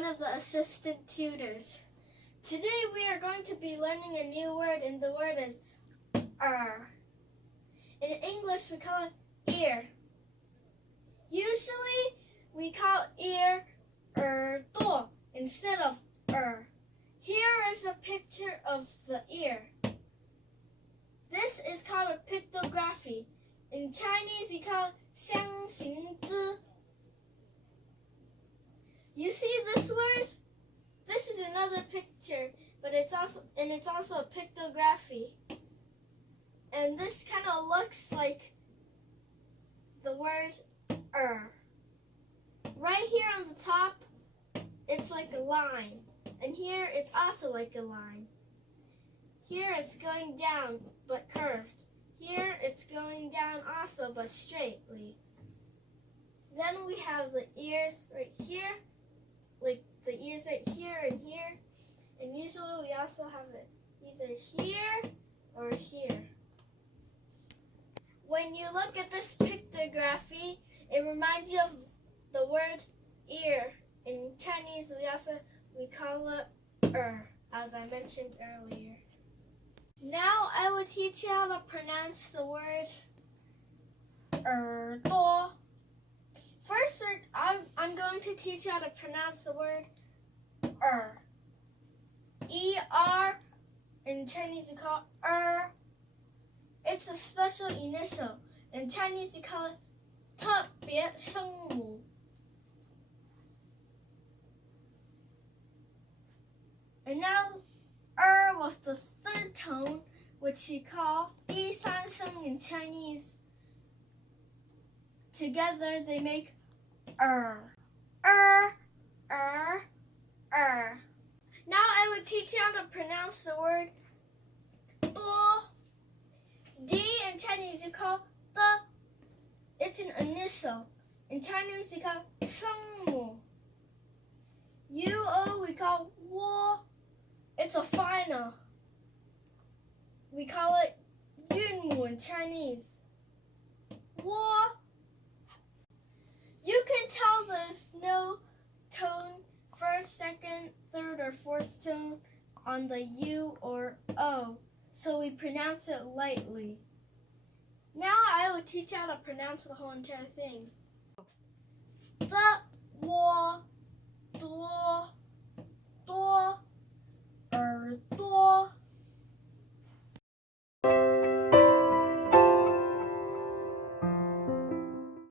one of the assistant tutors. Today we are going to be learning a new word, and the word is In English we call it ear. Usually we call ear do instead of Here is a picture of the ear. This is called a pictography. In Chinese we call it 象形字. You see this word? This is another picture, but it's also a pictography. And this kind of looks like the word Right here on the top, it's like a line. And here it's also like a line. Here it's going down, but curved. Here it's going down also, but straightly. Then we have the ears right here, like the ears right here and here. And usually we also have it either here or here. When you look at this pictography, it reminds you of the word ear. In Chinese, we call it as I mentioned earlier. Now I will teach you how to pronounce the word do. First, I'm going to teach you how to pronounce the word E-R. In Chinese, we call it It's a special initial. In Chinese, we call it 特别声母. And now, with the third tone, which we call 第三声 in Chinese. Together, they make Now I will teach you how to pronounce the word 多. D in Chinese you call 的. It's an initial. In Chinese you call 声母. U-O we call 窝. It's a final. We call it 韵母 in Chinese. 窝. You can tell there's no tone, first, second, third, or fourth tone on the U or O, so we pronounce it lightly. Now I will teach you how to pronounce the whole entire thing. 的、我、多、